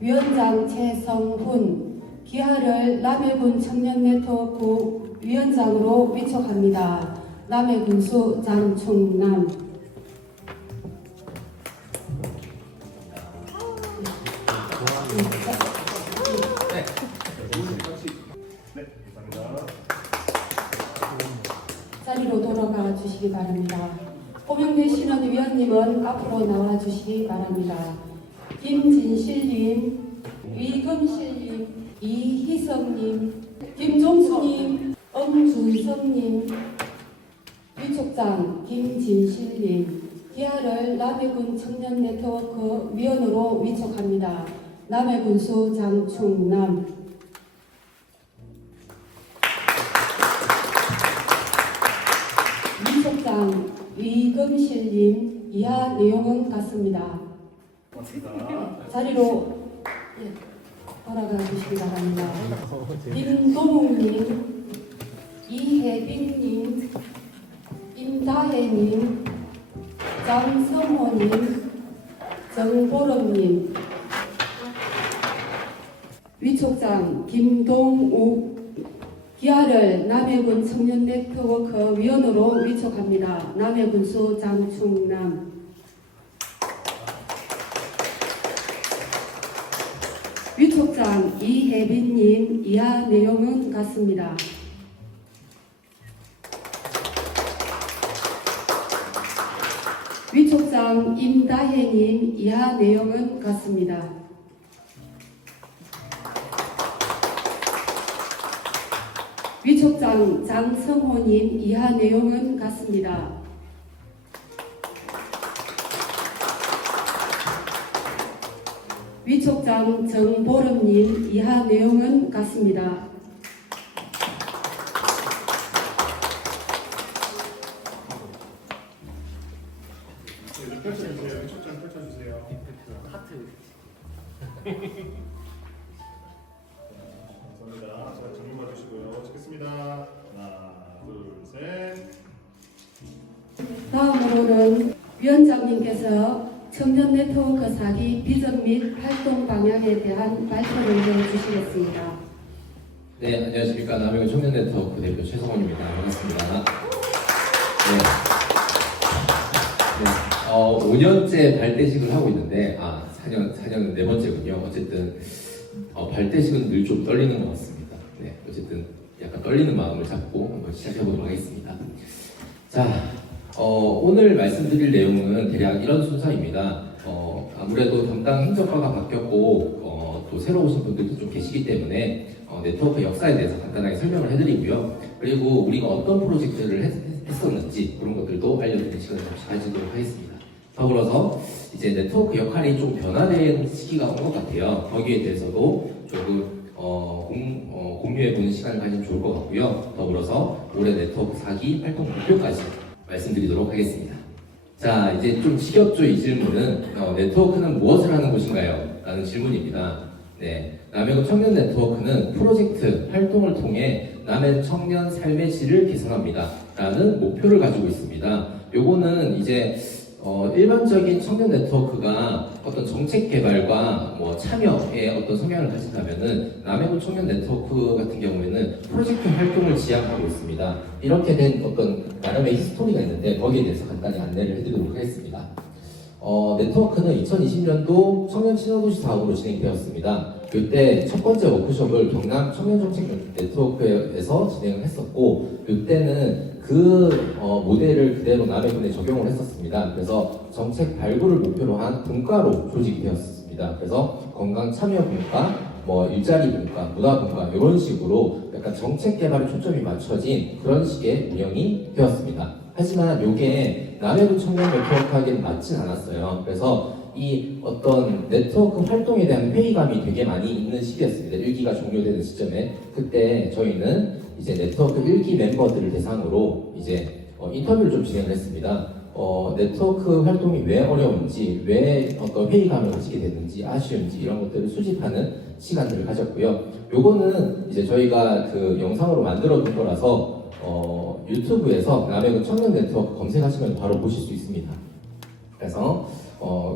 위원장 최성훈, 기하를 남해군 청년네트워크 위원장으로 위촉합니다. 남해군수 장충남. 네, 감사합니다. 자리로 돌아가 주시기 바랍니다. 호명되시는 위원님은 앞으로 나와 주시기 바랍니다. 김진실님, 위금실님, 이희성님, 김종수님, 엄준성님, 위촉장 김진실님, 기하를 남해군 청년네트워크 위원으로 위촉합니다. 남해군수 장충남. 위촉장 위금실님, 이하 내용은 같습니다. 고맙습니다. 자리로 돌아가 주시기 바랍니다. 김도묵님, 이혜빈님, 임다혜님, 장성호님, 정보름님. 위촉장 김동욱, 기하를 남해군 청년네트워크 위원으로 위촉합니다. 남해군수 장충남. 위촉장 이혜빈님, 이하 내용은 같습니다. 위촉장 임다혜님, 이하 내용은 같습니다. 위촉장 장성호님, 이하 내용은 같습니다. 위촉장 정보름님, 이하 내용은 같습니다. 네, 펼쳐주세요. 위촉장 펼쳐주세요. 하트. 감사합니다. 자, 정면 봐주시고요. 찍겠습니다. 하나, 둘, 셋. 다음으로는 위원장님께서 청년네트워크 사기 비전 및 활동 방향에 대한 발표를 해주시겠습니다. 네, 안녕하십니까. 남해군 청년네트워크 대표 최성원입니다. 반갑습니다. 네, 5년째 발대식을 하고 있는데, 4년은 네 번째군요. 어쨌든, 발대식은 늘 좀 떨리는 것 같습니다. 네, 어쨌든 약간 떨리는 마음을 잡고 한번 시작해보도록 하겠습니다. 자, 오늘 말씀드릴 내용은 대략 이런 순서입니다. 아무래도 담당 행정과가 바뀌었고, 또 새로 오신 분들도 좀 계시기 때문에 네트워크 역사에 대해서 간단하게 설명을 해드리고요. 그리고 우리가 어떤 프로젝트를 했었는지 그런 것들도 알려드리는 시간을 잠시 가지도록 하겠습니다. 더불어서 이제 네트워크 역할이 좀 변화된 시기가 온 것 같아요. 거기에 대해서도 조금 공유해보는 시간을 가지면 좋을 것 같고요. 더불어서 올해 네트워크 4기 활동 목표까지 말씀드리도록 하겠습니다. 자, 이제 좀 지겹죠, 이 질문은. 네트워크는 무엇을 하는 곳인가요? 라는 질문입니다. 네, 남해군 청년 네트워크는 프로젝트 활동을 통해 남해 청년 삶의 질을 개선합니다. 라는 목표를 가지고 있습니다. 요거는 이제 일반적인 청년 네트워크가 어떤 정책 개발과 참여의 어떤 성향을 가진다면은 남해군 청년 네트워크 같은 경우에는 프로젝트 활동을 지향하고 있습니다. 이렇게 된 어떤 나름의 히스토리가 있는데 거기에 대해서 간단히 안내를 해드리도록 하겠습니다. 네트워크는 2020년도 청년 친화도시 사업으로 진행되었습니다. 그때 첫 번째 워크숍을 경남 청년정책 네트워크에서 진행을 했었고, 그때는 그 모델을 그대로 남해군에 적용을 했었습니다. 그래서 정책 발굴을 목표로 한 분과로 조직이 되었습니다. 그래서 건강 참여 분과, 일자리 분과, 문화 분과 이런 식으로 약간 정책 개발에 초점이 맞춰진 그런 식의 운영이 되었습니다. 하지만 이게 남해군 청년 네트워크하기엔 맞진 않았어요. 그래서 이 어떤 네트워크 활동에 대한 회의감이 되게 많이 있는 시기였습니다. 1기가 종료되는 시점에 그때 저희는 이제 네트워크 1기 멤버들을 대상으로 이제 인터뷰를 좀 진행을 했습니다. 네트워크 활동이 왜 어려운지, 왜 어떤 회의감을 가지게 됐는지, 아쉬운지 이런 것들을 수집하는 시간들을 가졌고요. 요거는 이제 저희가 그 영상으로 만들어 둔 거라서 유튜브에서 남해군 청년 네트워크 검색하시면 바로 보실 수 있습니다. 그래서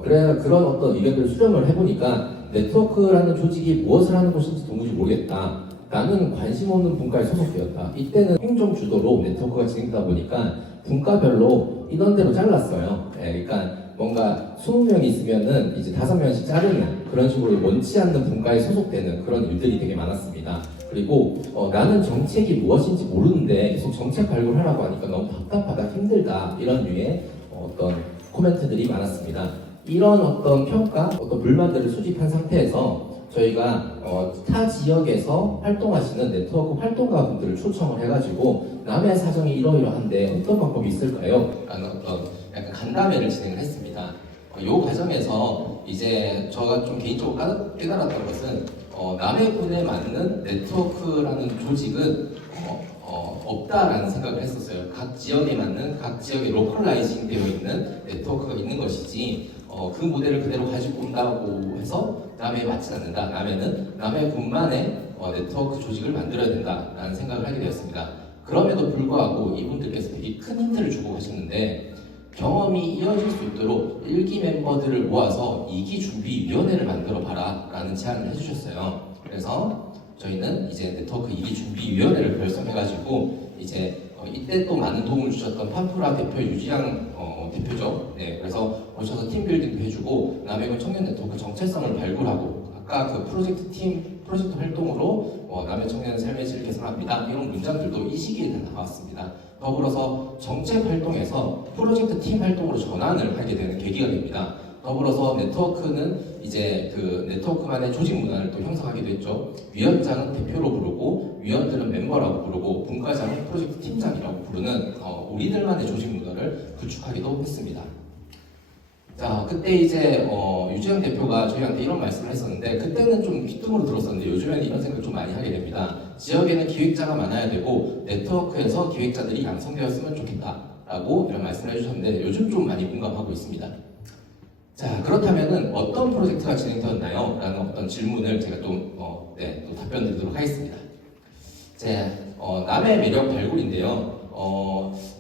그런 어떤 의견들을 수렴을 해보니까 네트워크라는 조직이 무엇을 하는 것인지 도무지 모르겠다. 나는 관심 없는 분과에 소속되었다. 이때는 행정 주도로 네트워크가 진행되다 보니까 분과별로 인원대로 잘랐어요. 예, 그러니까 뭔가 20명이 있으면은 이제 5명씩 자르는 그런 식으로 원치 않는 분과에 소속되는 그런 일들이 되게 많았습니다. 그리고 나는 정책이 무엇인지 모르는데 계속 정책 발굴 하라고 하니까 너무 답답하다, 힘들다 이런 류의 어떤 코멘트들이 많았습니다. 이런 어떤 평가, 어떤 불만들을 수집한 상태에서 저희가 타 지역에서 활동하시는 네트워크 활동가 분들을 초청을 해가지고 남의 사정이 이러이러한데 어떤 방법이 있을까요? 라는 어떤 약간 간담회를 진행을 했습니다. 이 과정에서 이제 제가 좀 개인적으로 깨달았던 것은 남의 군에 맞는 네트워크라는 조직은 없다라는 생각을 했었어요. 각 지역에 맞는, 각 지역에 로컬라이징 되어 있는 네트워크가 있는 것이지 그 모델을 그대로 가지고 온다고 해서 남해에 맞지 않는다. 남해 군만의 네트워크 조직을 만들어야 된다라는 생각을 하게 되었습니다. 그럼에도 불구하고 이분들께서 되게 큰 힌트를 주고 가셨는데 경험이 이어질 수 있도록 1기 멤버들을 모아서 2기 준비위원회를 만들어 봐라 라는 제안을 해주셨어요. 그래서 저희는 이제 네트워크 2기 준비위원회를 결성해가지고 이제 이때 또 많은 도움을 주셨던 판프라 대표 유지양 대표죠. 네, 그래서 오셔서 팀빌딩도 해주고 남해군 청년 네트워크 정체성을 발굴하고 아까 그 프로젝트 활동으로 남해 청년 삶의 질을 개선합니다. 이런 문장들도 이 시기에 나왔습니다. 더불어서 정책 활동에서 프로젝트 팀 활동으로 전환을 하게 되는 계기가 됩니다. 더불어서 네트워크는 이제 그 네트워크만의 조직 문화를 또 형성하기도 했죠. 위원장은 대표로 부르고 위원들은 멤버라고 부르고 분과장은 프로젝트 팀장이라고 부르는 우리들만의 조직 문화를 구축하기도 했습니다. 자, 그때 이제 유지영 대표가 저희한테 이런 말씀을 했었는데 그때는 좀 귀뚱으로 들었었는데 요즘에는 이런 생각을 좀 많이 하게 됩니다. 지역에는 기획자가 많아야 되고 네트워크에서 기획자들이 양성되었으면 좋겠다라고 이런 말씀을 해주셨는데 요즘 좀 많이 공감하고 있습니다. 자, 그렇다면은 어떤 프로젝트가 진행되었나요? 라는 어떤 질문을 제가 또 답변 드리도록 하겠습니다. 남해 매력 발굴인데요.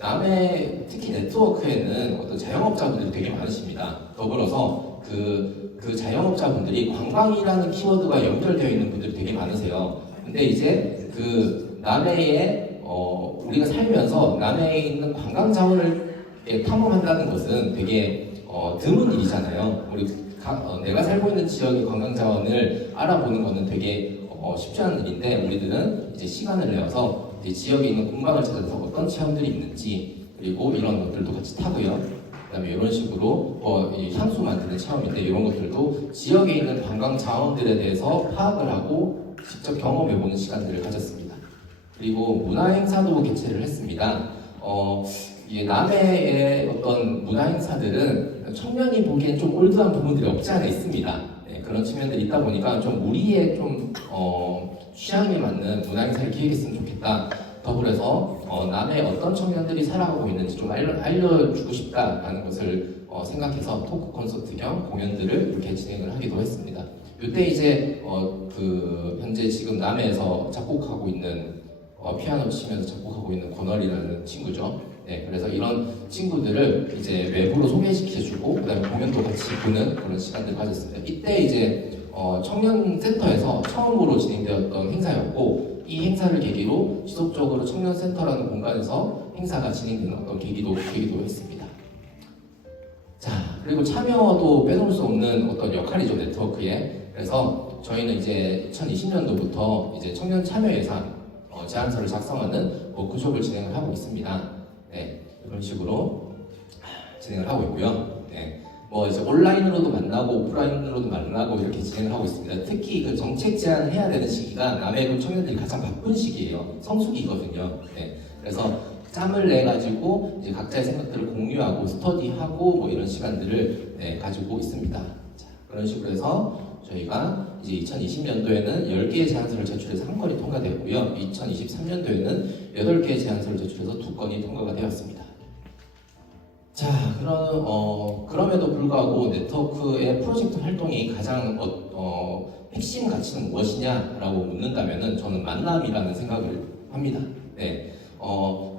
남해 특히 네트워크에는 어떤 자영업자분들이 되게 많으십니다. 더불어서 그 자영업자분들이 관광이라는 키워드가 연결되어 있는 분들이 되게 많으세요. 근데 이제 그 남해에 우리가 살면서 남해에 있는 관광 자원을 탐험한다는 것은 되게 드문 일이잖아요. 내가 살고 있는 지역의 관광 자원을 알아보는 것은 되게 쉽지 않은 일인데 우리들은 이제 시간을 내어서 이제 지역에 있는 공방을 찾아서 어떤 체험들이 있는지 그리고 이런 것들도 같이 타고요. 그다음에 이런 식으로 향수 만드는 체험인데 이런 것들도 지역에 있는 관광 자원들에 대해서 파악을 하고 직접 경험해보는 시간들을 가졌습니다. 그리고 문화 행사도 개최를 했습니다. 남해의 어떤 문화 행사들은 청년이 보기엔 좀 올드한 부분들이 없지 않아 있습니다. 네, 그런 측면들이 있다 보니까 좀 우리의 좀 취향에 맞는 문화 행사를 기획했으면 좋겠다. 더불어서 남해 어떤 청년들이 살아가고 있는지 좀 알려주고 싶다라는 것을 생각해서 토크 콘서트 겸 공연들을 이렇게 진행을 하기도 했습니다. 이때 이제 현재 지금 남해에서 작곡하고 있는 피아노 치면서 작곡하고 있는 권월이라는 친구죠. 네, 그래서 이런 친구들을 이제 외부로 소개시켜주고 그다음에 공연도 같이 보는 그런 시간들을 가졌습니다. 이때 이제 청년센터에서 처음으로 진행되었던 행사였고 이 행사를 계기로 지속적으로 청년센터라는 공간에서 행사가 진행되는 어떤 계기도 했습니다. 자, 그리고 참여도 빼놓을 수 없는 어떤 역할이죠, 네트워크에. 그래서 저희는 이제 2020년도부터 이제 청년 참여 예산 제안서를 작성하는 워크숍을 진행을 하고 있습니다. 네, 이런 식으로 진행을 하고 있고요. 네, 이제 온라인으로도 만나고 오프라인으로도 만나고 이렇게 진행을 하고 있습니다. 특히 그 정책 제안을 해야 되는 시기가 남해군 청년들이 가장 바쁜 시기예요. 성수기거든요. 네, 그래서 짬을 내 가지고 이제 각자의 생각들을 공유하고 스터디하고 뭐 이런 시간들을 가지고 있습니다. 자, 그런 식으로 해서 저희가 이제 2020년도에는 10개의 제안서를 제출해서 1건이 통과되었고요. 2023년도에는 8개의 제안서를 제출해서 2건이 통과가 되었습니다. 자, 그럼에도 불구하고 네트워크의 프로젝트 활동이 가장 핵심 가치는 무엇이냐라고 묻는다면은 저는 만남이라는 생각을 합니다. 네.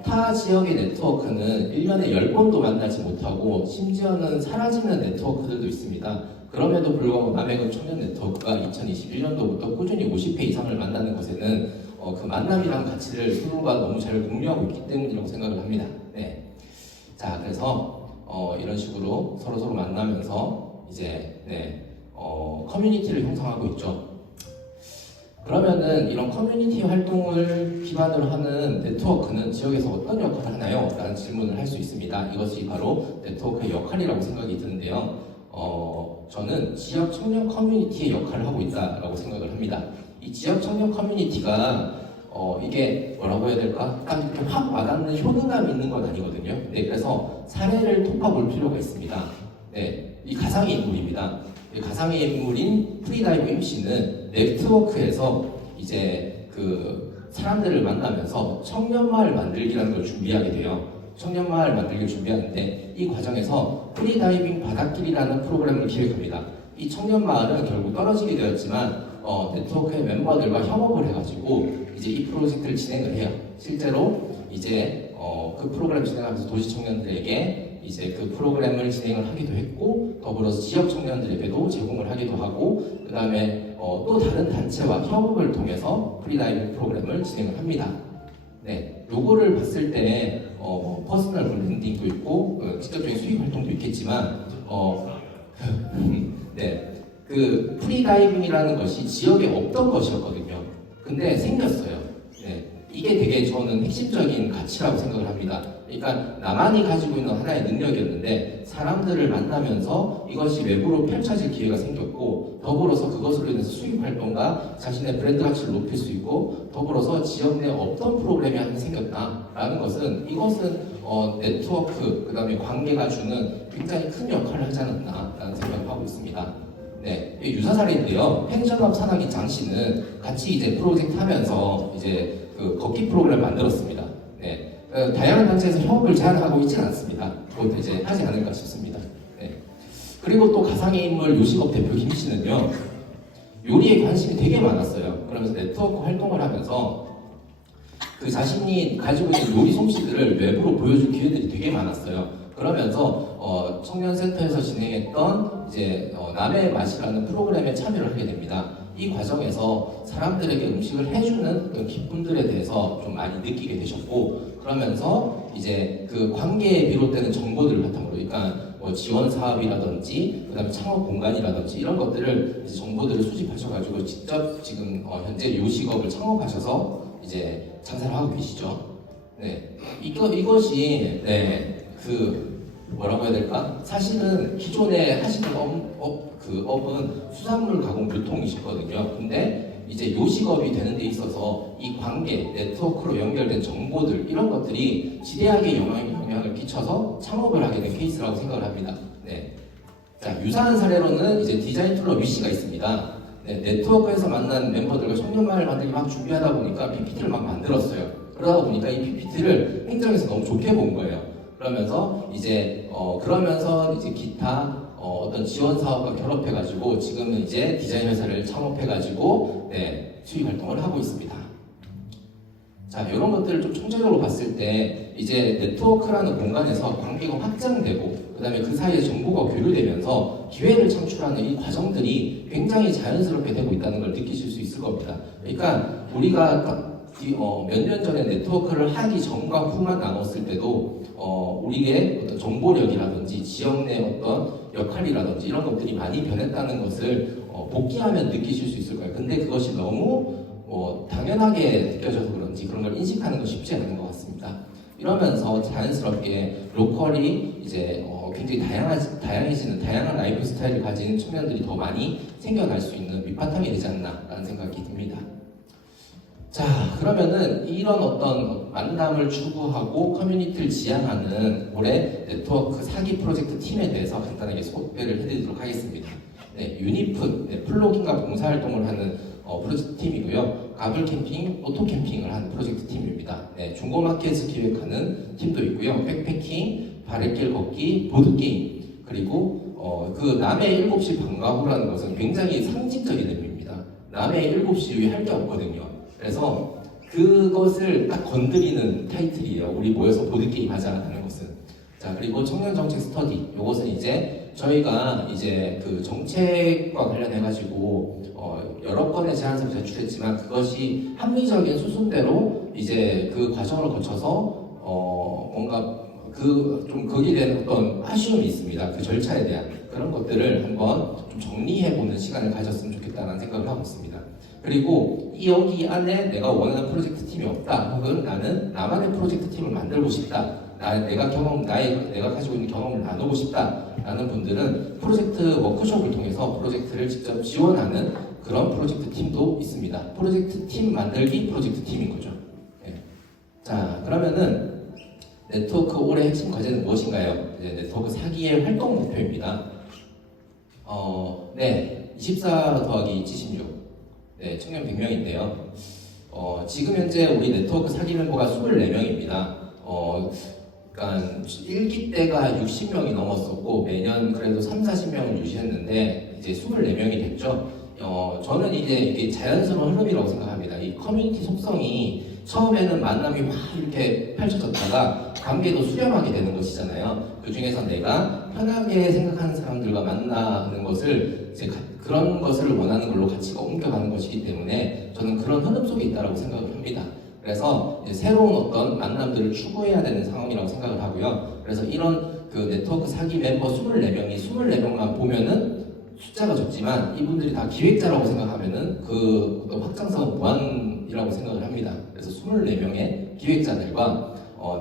타 지역의 네트워크는 1년에 10번도 만나지 못하고 심지어는 사라지는 네트워크들도 있습니다. 그럼에도 불구하고 남해군 청년 네트워크가 2021년도부터 꾸준히 50회 이상을 만나는 것에는 그 만남이란 가치를 서로가 너무 잘 공유하고 있기 때문이라고 생각을 합니다. 네. 자, 그래서 이런 식으로 서로 만나면서 이제 커뮤니티를 형성하고 있죠. 그러면은 이런 커뮤니티 활동을 기반으로 하는 네트워크는 지역에서 어떤 역할을 하나요? 라는 질문을 할 수 있습니다. 이것이 바로 네트워크의 역할이라고 생각이 드는데요. 저는 지역 청년 커뮤니티의 역할을 하고 있다라고 생각을 합니다. 이 지역 청년 커뮤니티가 이게 뭐라고 해야 될까? 딱 이렇게 확 와닿는 효능감이 있는 건 아니거든요. 네, 그래서 사례를 톱어볼 필요가 있습니다. 네, 이 가상의 인물입니다. 이 가상의 인물인 프리다이브 MC는 네트워크에서 이제 그 사람들을 만나면서 청년마을 만들기라는 걸 준비하게 돼요. 청년마을 만들기를 준비하는데 이 과정에서 프리다이빙 바닷길이라는 프로그램을 기획합니다. 이 청년마을은 결국 떨어지게 되었지만 네트워크의 멤버들과 협업을 해가지고 이제 이 프로젝트를 진행을 해요. 실제로 이제 그 프로그램 진행하면서 도시 청년들에게 이제 그 프로그램을 진행을 하기도 했고 더불어서 지역 청년들에게도 제공을 하기도 하고 그 다음에 또 다른 단체와 협업을 통해서 프리다이빙 프로그램을 진행을 합니다. 네, 요거를 봤을 때 퍼스널 브랜딩도 있고 직접적인 수익 활동도 있겠지만 네, 그 프리다이빙이라는 것이 지역에 없던 것이었거든요. 근데 생겼어요. 네, 이게 되게 저는 핵심적인 가치라고 생각을 합니다. 그러니까 나만이 가지고 있는 하나의 능력이었는데 사람들을 만나면서 이것이 외부로 펼쳐질 기회가 생겼고 더불어서 그것으로 인해서 수익 활동과 자신의 브랜드 가치를 높일 수 있고 더불어서 지역 내에 없던 프로그램이 하나 생겼다라는 것은 이것은 네트워크 그 다음에 관계가 주는 굉장히 큰 역할을 하지 않았나라는 생각을 하고 있습니다. 네, 유사 사례인데요. 펜션업 산악인 장 씨는 같이 이제 프로젝트 하면서 이제 그 걷기 프로그램을 만들었습니다. 네. 다양한 단체에서 협업을 제안하고 있지는 않습니다. 그것도 이제 하지 않을까 싶습니다. 네. 그리고 또 가상의 인물 요식업 대표 김 씨는요, 요리에 관심이 되게 많았어요. 그러면서 네트워크 활동을 하면서 그 자신이 가지고 있는 요리 솜씨들을 외부로 보여줄 기회들이 되게 많았어요. 그러면서 청년센터에서 진행했던 이제 남의 맛이라는 프로그램에 참여를 하게 됩니다. 이 과정에서 사람들에게 음식을 해주는 그런 기쁨들에 대해서 좀 많이 느끼게 되셨고 그러면서 이제 그 관계에 비롯되는 정보들을 바탕으로 그러니까 뭐 지원 사업이라든지 그다음에 창업 공간이라든지 이런 것들을 이제 정보들을 수집하셔가지고 직접 지금 현재 요식업을 창업하셔서 이제 장사를 하고 계시죠. 네, 이것이 그 뭐라고 해야 될까? 사실은 기존에 하시는 업은 수산물 가공 유통이시거든요. 근데 이제 요식업이 되는 데 있어서 이 관계, 네트워크로 연결된 정보들 이런 것들이 지대하게 영향을 끼쳐서 창업을 하게 된 케이스라고 생각을 합니다. 네. 자, 유사한 사례로는 이제 디자인 툴러 위시가 있습니다. 네, 네트워크에서 만난 멤버들과 청년마을 만들기 막 준비하다 보니까 PPT를 막 만들었어요. 그러다 보니까 이 PPT를 행정에서 너무 좋게 본 거예요. 그러면서 이제 기타 어떤 지원 사업과 결합해가지고 지금은 이제 디자인 회사를 창업해가지고 수익 활동을 하고 있습니다. 자, 이런 것들을 좀 총체적으로 봤을 때 이제 네트워크라는 공간에서 관계가 확장되고 그다음에 그 사이에 정보가 교류되면서 기회를 창출하는 이 과정들이 굉장히 자연스럽게 되고 있다는 걸 느끼실 수 있을 겁니다. 그러니까 우리가 몇 년 전에 네트워크를 하기 전과 후만 나눴을 때도 우리의 어떤 정보력이라든지 지역 내 어떤 역할이라든지 이런 것들이 많이 변했다는 것을 복귀하면 느끼실 수 있을 거예요. 근데 그것이 너무 당연하게 느껴져서 그런지 그런 걸 인식하는 건 쉽지 않은 것 같습니다. 이러면서 자연스럽게 로컬이 이제 굉장히 다양해지는 다양한 라이프 스타일을 가진 청년들이 더 많이 생겨날 수 있는 밑바탕이 되지 않나라는 생각이 듭니다. 자, 그러면은 이런 어떤 만남을 추구하고 커뮤니티를 지향하는 올해 네트워크 사기 프로젝트 팀에 대해서 간단하게 소개를 해드리도록 하겠습니다. 네, 유니푼, 플로깅과 봉사활동을 하는 프로젝트 팀이고요. 가글 캠핑, 오토 캠핑을 하는 프로젝트 팀입니다. 네, 중고마켓을 기획하는 팀도 있고요. 백패킹, 바랫길 걷기, 보드게임, 그리고 그 남해 7시 방과후라는 것은 굉장히 상징적인 의미입니다. 남해 7시 위에 할 게 없거든요. 그래서 그것을 딱 건드리는 타이틀이에요. 우리 모여서 보드게임 하자 하는 것은. 자, 그리고 청년정책 스터디. 이것은 이제 저희가 이제 그 정책과 관련해가지고 여러 건의 제안서를 제출했지만 그것이 합리적인 수순대로 이제 그 과정을 거쳐서 뭔가 좀 거기에 대한 어떤 아쉬움이 있습니다. 그 절차에 대한 그런 것들을 한번 좀 정리해보는 시간을 가졌으면 좋겠다는 생각을 하고 있습니다. 그리고 여기 안에 내가 원하는 프로젝트 팀이 없다, 혹은 나는 나만의 프로젝트 팀을 만들고 싶다, 내가 가지고 있는 경험을 나누고 싶다라는 분들은 프로젝트 워크숍을 통해서 프로젝트를 직접 지원하는 그런 프로젝트 팀도 있습니다. 프로젝트 팀 만들기 프로젝트 팀인 거죠. 네. 자, 그러면은 네트워크 올해 핵심 과제는 무엇인가요? 이제 네트워크 4기의 활동 목표입니다. 네, 24 더하기 76. 네, 청년 100명인데요. 지금 현재 우리 네트워크 4기 멤버가 24명입니다. 그러니까 1기 때가 60명이 넘었었고 매년 그래도 3, 40명을 유지했는데 이제 24명이 됐죠. 저는 이제 이게 자연스러운 흐름이라고 생각합니다. 이 커뮤니티 속성이 처음에는 만남이 막 이렇게 펼쳐졌다가 관계도 수렴하게 되는 것이잖아요. 그 중에서 내가 편하게 생각하는 사람들과 만나는 것을 이제 그런 것을 원하는 걸로 가치가 옮겨가는 것이기 때문에 저는 그런 흐름 속에 있다고 생각을 합니다. 그래서 이제 새로운 어떤 만남들을 추구해야 되는 상황이라고 생각을 하고요. 그래서 이런 그 네트워크 4기 멤버 24명이 24명만 보면은 숫자가 적지만 이분들이 다 기획자라고 생각하면은 그 어떤 확장성은 무한이라고 생각을 합니다. 그래서 24명의 기획자들과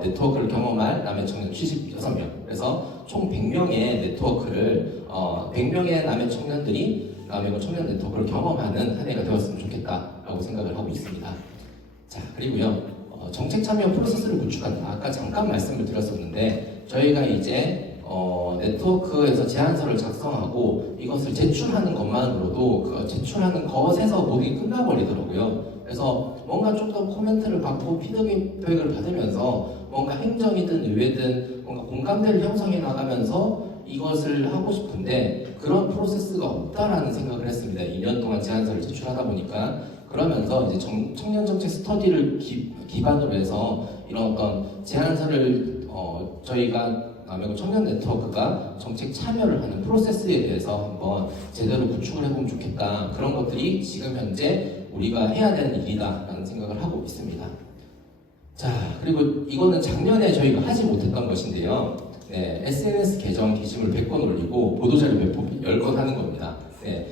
네트워크를 경험할 남해 청년 76명, 그래서 총 100명의 네트워크를 100명의 남해 청년들이 남해 청년 네트워크를 경험하는 한 해가 되었으면 좋겠다라고 생각을 하고 있습니다. 자, 그리고요, 정책 참여 프로세스를 구축한다. 아까 잠깐 말씀을 드렸었는데 저희가 이제 네트워크에서 제안서를 작성하고 이것을 제출하는 것만으로도 그 제출하는 것에서 모든 게 끝나버리더라고요. 그래서 뭔가 좀 더 코멘트를 받고 피드백을 받으면서 뭔가 행정이든 의회든 뭔가 공감대를 형성해 나가면서 이것을 하고 싶은데 그런 프로세스가 없다라는 생각을 했습니다. 2년 동안 제안서를 제출하다 보니까. 그러면서 이제 청년 정책 스터디를 기반으로 해서 이런 어떤 제안서를 저희가 남해고 청년 네트워크가 정책 참여를 하는 프로세스에 대해서 한번 제대로 구축을 해보면 좋겠다. 그런 것들이 지금 현재 우리가 해야 되는 일이다라는 생각을 하고 있습니다. 자, 그리고 이거는 작년에 저희가 하지 못했던 것인데요. 네, SNS 계정 게시물 100건 올리고 보도자료 배포 10건 하는 겁니다. 네,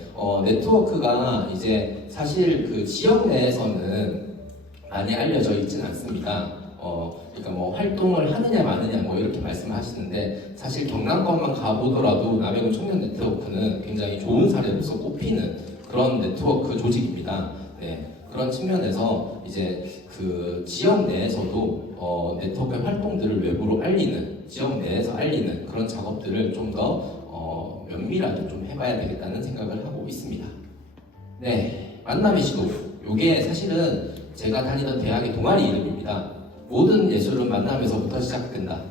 네트워크가 이제 사실 그 지역 내에서는 많이 알려져 있지는 않습니다. 그러니까 뭐 활동을 하느냐 마느냐 뭐 이렇게 말씀하시는데 사실 경남권만 가보더라도 남해군 청년 네트워크는 굉장히 좋은 사례로서 꼽히는 그런 네트워크 조직입니다. 네, 그런 측면에서 이제 그 지역 내에서도 네트워크의 활동들을 외부로 알리는, 지역 내에서 알리는 그런 작업들을 좀 더 면밀하게 좀 해봐야 되겠다는 생각을 하고 있습니다. 네, 만남의 시도. 요게 사실은 제가 다니던 대학의 동아리 이름입니다. 모든 예술은 만남에서부터 시작된다.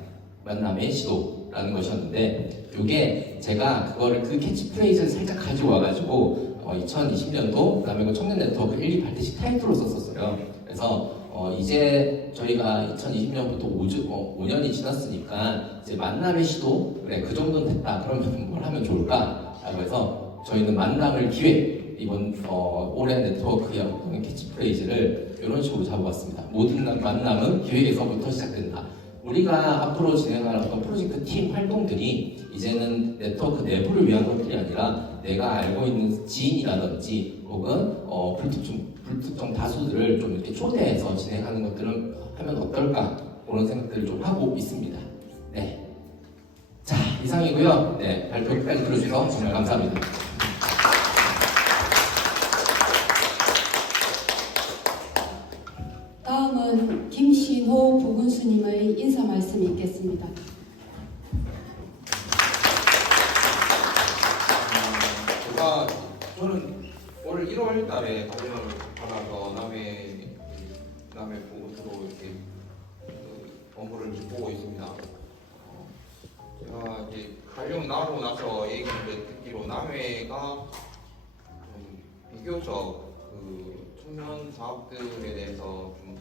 만남의 시도라는 것이었는데 요게 제가 그거를 그 캐치프레이즈를 살짝 가지고 와가지고 2020년도 남해군 청년 네트워크 1, 2 발대식 타이틀로 썼었어요. 그래서 이제 저희가 2020년부터 5년이 지났으니까 이제 만남의 시도, 그래 그 정도는 됐다. 그러면 뭘 하면 좋을까? 라고 해서 저희는 만남을 기획, 이번 올해 네트워크의 어떤 캐치프레이즈를 이런 식으로 잡아봤습니다. 모든 만남은 기획에서부터 시작된다. 우리가 앞으로 진행할 어떤 프로젝트 팀 활동들이 이제는 네트워크 내부를 위한 것들이 아니라 내가 알고 있는 지인이라든지 혹은 불특정 다수들을 좀 이렇게 초대해서 진행하는 것들은 하면 어떨까 그런 생각들을 좀 하고 있습니다. 네, 자 이상이고요. 네, 발표 끝까지 들어주셔서 정말 감사합니다. 다음은 김신호 부군수님의 인사 말씀이 있겠습니다. 저는 올 1월 달에 발령을 받아서 남해 보건소로 이렇게 업무를 보고 있습니다. 제가 이제 발령 나오고 나서 얘기를 듣기로 남해가 비교적 그 청년 사업들에 대해서 좀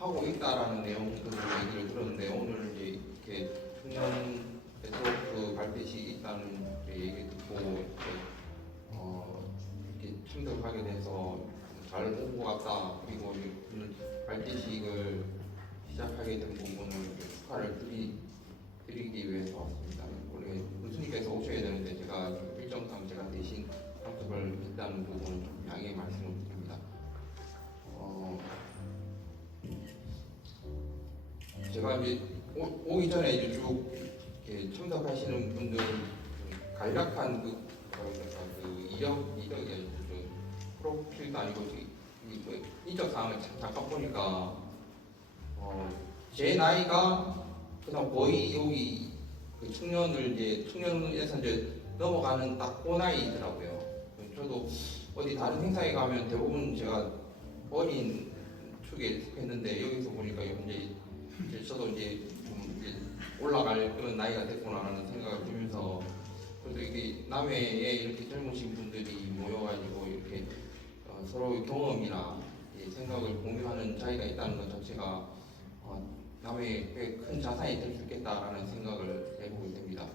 하고 있다라는 내용들을 얘기를 들었는데 오늘 이제 이렇게 청년 계속 그 발대식이 있다는 얘기 듣고 이렇게 참석하게 돼서 잘 온 것 같다. 그리고 오늘 발대식을 시작하게 된 부분을 축하를 드리기 위해서 왔습니다. 원래 군수님께서 오셔야 되는데 제가 좀 일정상 제가 대신 참석을 했다는 부분을 좀 양해 말씀을 드립니다. 제가 이제 오기 전에 이제 쭉 이렇게 참석하시는 분들 간략한 그 이력의 프로필도 아니고 그 인적 사항을 잠깐 보니까 제 나이가 그냥 거의 여기 그 청년에서 이제 넘어가는 딱 그 나이더라고요. 저도 어디 다른 행사에 가면 대부분 제가 어린 축에 속했는데 여기서 보니까 이제 저도 이제 좀 이제 올라갈 그런 나이가 됐구나라는 생각을 들면서 그래도 이게 남해에 이렇게 젊으신 분들이 모여가지고 이렇게 서로 경험이나 생각을 공유하는 자리가 있다는 것 자체가 남해에 꽤 큰 자산이 될 수 있겠다라는 생각을 해보게 됩니다.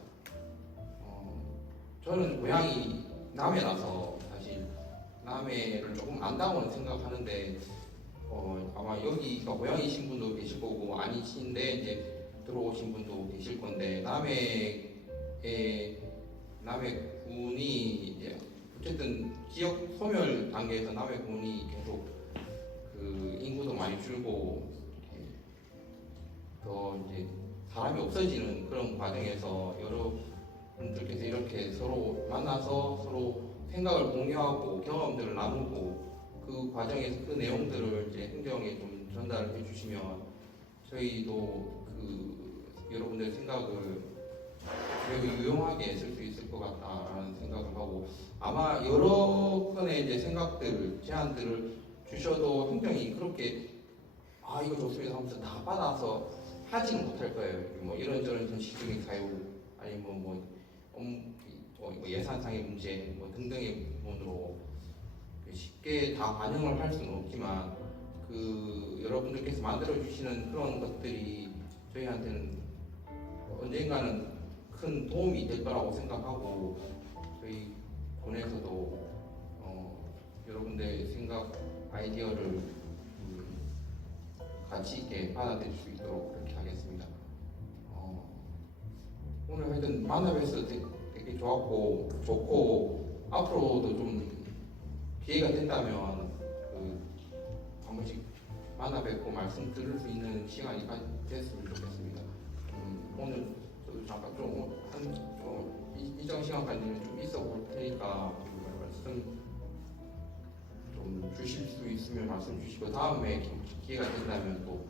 저는 고향이 남해라서 사실 남해를 조금 안다고는 생각하는데 아마 여기가 고향이신 분도 계실 거고 아니신데 이제 들어오신 분도 계실 건데 남해군이 이제 어쨌든 지역 소멸 단계에서 남해군이 계속 그 인구도 많이 줄고 더 이제 사람이 없어지는 그런 과정에서 여러분들께서 이렇게 서로 만나서 서로 생각을 공유하고 경험들을 나누고 그 과정에서 그 내용들을 이제 행정에 좀 전달을 해주시면 저희도 그 여러분들의 생각을 매우 유용하게 쓸 수 있을 것 같다라는 생각을 하고 아마 여러 건의 이제 생각들, 제안들을 주셔도 행정이 그렇게 이거 좋습니다 하면서 다 받아서 하지는 못할 거예요. 뭐 이런저런 전시적인 사유 아니면 뭐 예산상의 문제 뭐 등등의 부분으로 쉽게 다 반영을 할 수는 없지만 그 여러분들께서 만들어 주시는 그런 것들이 저희한테는 언젠가는 큰 도움이 될 거라고 생각하고 저희 군에서도 여러분들의 생각 아이디어를 가치 있게 받아들일 수 있도록 그렇게 하겠습니다. 오늘 하여튼 만나뵈서 되게 좋고 앞으로도 좀 기회가 된다면 한 번씩 만나뵙고 말씀 들을 수 있는 시간이 됐으면 좋겠습니다. 오늘 저도 잠깐 좀 일정 시간까지는 좀 있어 볼 테니까 말씀 좀 주실 수 있으면 말씀 주시고 다음에 기회가 된다면 또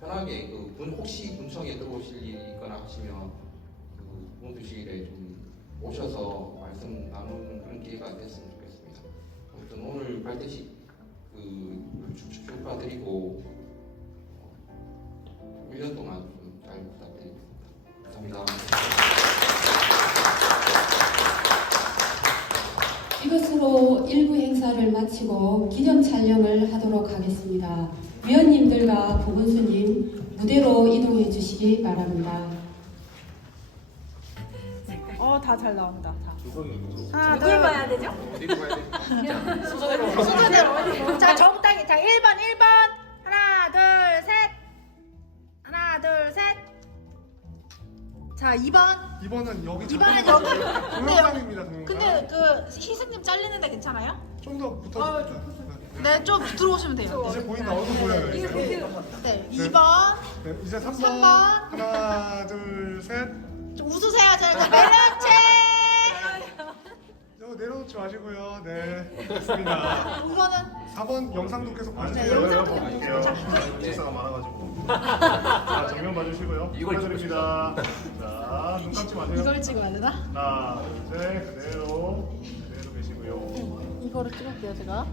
편하게 혹시 군청에 들어오실 일이 있거나 하시면 그 모두실에 좀 오셔서 말씀 나누는 그런 기회가 됐으면 좋겠습니다. 아무튼 오늘 발대식 축하드리고 1년 동안 좀 잘 부탁드리겠습니다. 감사합니다. 이것으로 1부 행사를 마치고 기념 촬영을 하도록 하겠습니다. 위원님들과 부군수님 무대로 이동해 주시기 바랍니다. 다 잘 나온다. 다. 하나, 누굴 봐야 되죠? 어디로 가야 돼? 순서대로. 자, 저부터 자, 1번. 하나, 둘, 셋. 하나, 둘, 셋. 자, 2번. 2번은 여기 2번은 여기. 동영상입니다. 동영상. 근데 그 희승님 잘리는데 괜찮아요? 좀 더 붙어주세요. 네, 좀 들어오시면 돼요. 이제 보인다. 얼굴 보여요. 이제. 네, 2번. 네, 이제 3번. 3번. 하나, 둘, 셋. 좀 웃으세요, 저희가. 멜로체. 내려놓지 마시고요. 네, 좋습니다. 5번은 4번 영상도 계속 봐주세요. 영상 볼게요. 자, 인사가 많아가지고. 자, 정면 봐주시고요. 이걸 축하드립니다. 자, 눈 감지 마세요. 이걸 찍어야 되나? 하나, 둘, 셋. 그대로 계시고요. 이거를 찍을게요, 제가.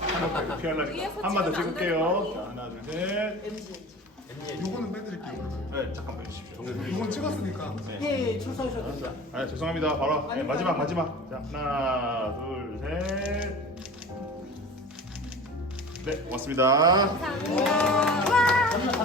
하나 피하려니까 한 번 더 찍을게요. 자, 하나, 둘, 셋. 요거는 빼드릴게요. 네, 잠깐만 주십시오. 이건 찍었으니까. 예, 주소셔도. 아, 죄송합니다. 바로 네, 마지막. 자, 하나, 둘, 셋. 네, 고맙습니다. 감사합니다.